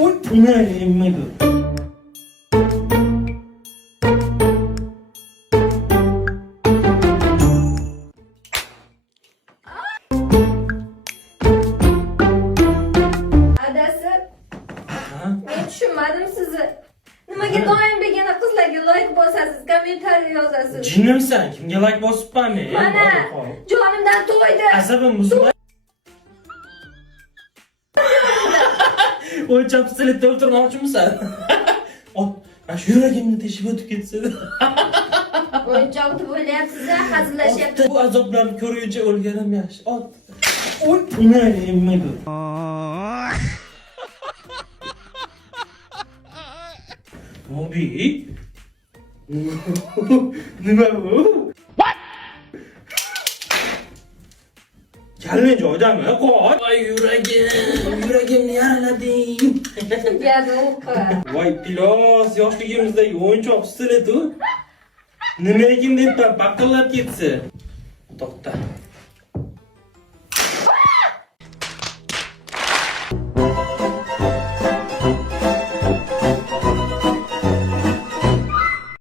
Oy, nima nimaga? Adasi, men tushunmadim sizni. Nimaga doim begona qizlarga like bosasiz, kommentariy yozasiz? Jinnimsan, kimga like bosibman men? Mana, jonimdan to'ydi. Asabim buzma. O'lchab silib o'tirmoqchimisan? Ot, mana shu yuragimni teshib o'tib ketsa. O'yinchoq deb o'ylayapsiz, hazillashyapsiz. Bu azoblarni ko'rguncha o'lganim yaxshi. Ot. Oy, nimaga? Mobi? Nima bu? What? Kalning joyidami? Qo'y. Voy yuragimni yaralading. Gazo'qi. Voy pilos, yoshligimizdagi o'yinchoq stil-ku. Nimaligim deb baqillab ketsa. To'xta.